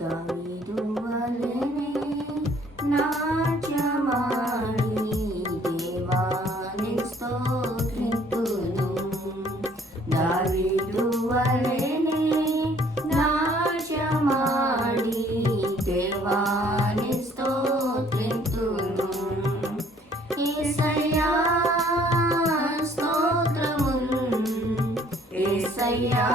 దావీదు వలెనే నాట్యమాడి దేవాని స్తోత్రింతును. దావీదు వలెనే నాట్యమాడి దేవాని స్తోత్రింతును. యేసయ్యా స్తోత్రములు యేసయ్యా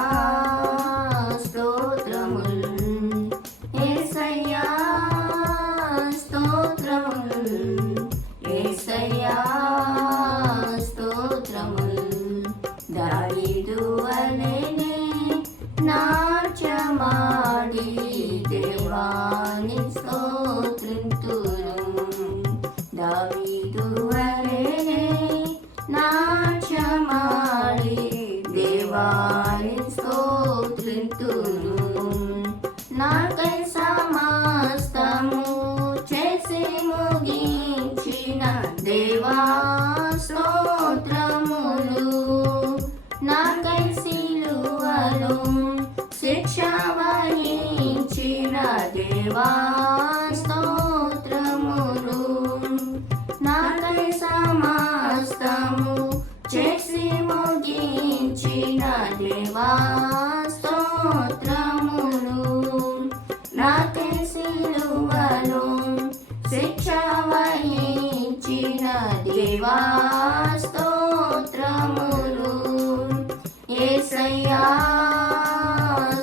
నాకై సమస్తము చేసి ముగించిన దేవా స్తోత్రములు. నాకై సిలువలో శిక్ష వహించిన దేవా వహించిన దేవా స్తోత్రములు. యేసయ్యా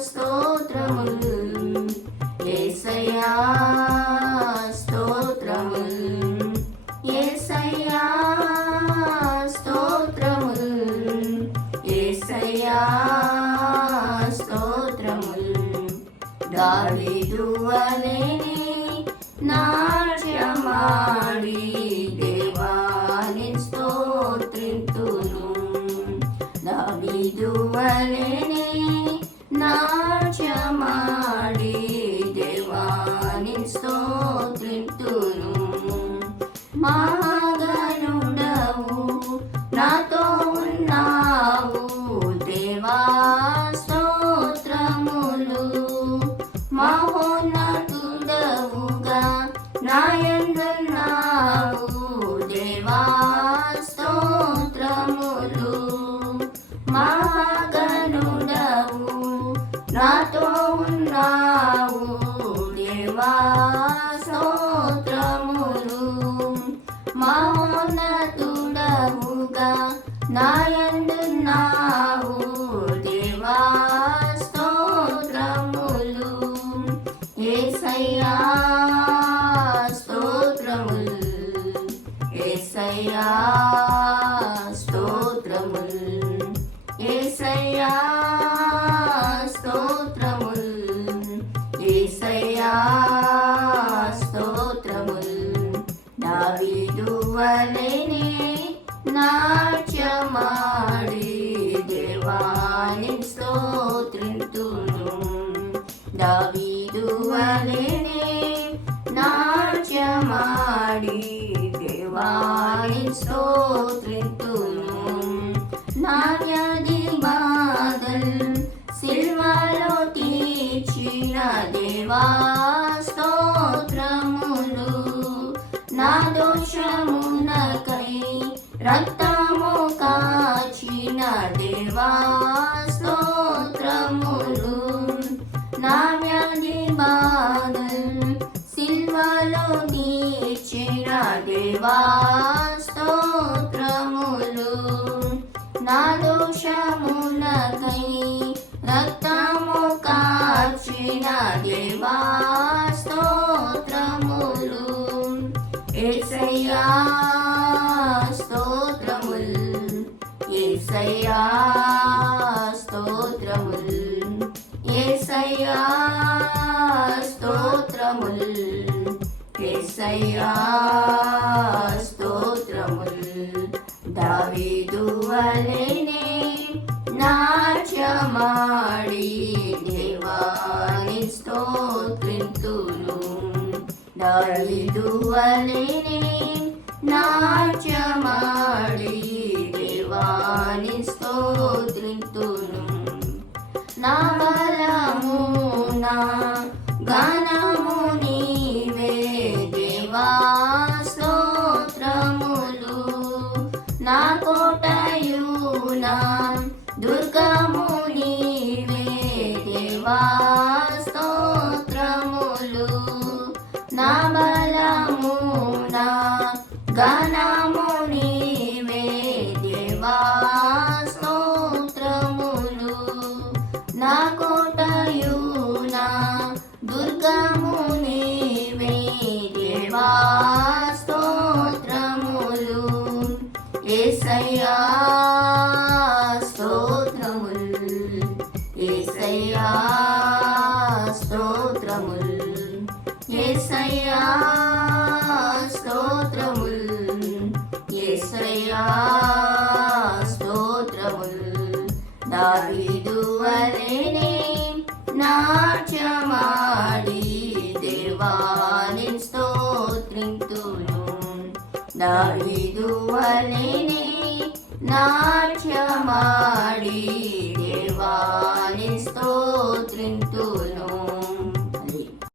స్తోత్రములు. ఏసయ్యా స్తోత్రములు. యేసయ్యా స్తోత్రములు. యేసయ్యా స్తోత్రములు. దావీదు వలెనే నాట్యమాడి దేవాని స్తోత్రింతును. దావీదు నాట్యమాడి దేవాని స్తోత్రింతును. మహాగణుడవు నాతో ఉన్నావు దేవా స్తోత్రములు. మహోన్నతుడవుగా నాయందున్నావు ी द्वालिने ಮಾಡಿ ದೇವಾನಿ देवानि सो ऋतु ಮಾಡಿ ದೇವಾನಿ नाच माडी देवाणि ಸಿಲ್ವಾಲೋ ತೀಚಿನ ದೇವಾ దేవా స్తోత్రములు. నా వ్యాధి బాధల్ సిల్వలో తీర్చిన దేవా స్తోత్రములు. నా దోషములకై రక్తము కాచిన దేవా స్తోత్రములు. ఏసయ్యా ఏసయ్యా స్తోత్రములు. ఏసయ్యా స్తోత్రములు. ఏసయ్యా స్తోత్రములు. దావీదు వలెనే నాట్యమాడి దేవాని స్తోత్రింతును. దావీదు వలెనే స్తోత్రింతును నా బలము నా గానము నీవే దేవా స్తోత్రములు. నా కోటయు నా దుర్గము నీవే దేవా స్తోత్రములు. నా బల ఏసయ్యా స్తోత్రములు ఏసయ్యా స్తోత్రములు. ఏసయ్యా స్తోత్రములు దావీదు వలెనే నాట్యమాడి దేవాని స్తోత్రింతును దావీదు వలెనే నాట్యమాడి దేవాని స్తోత్రింతును.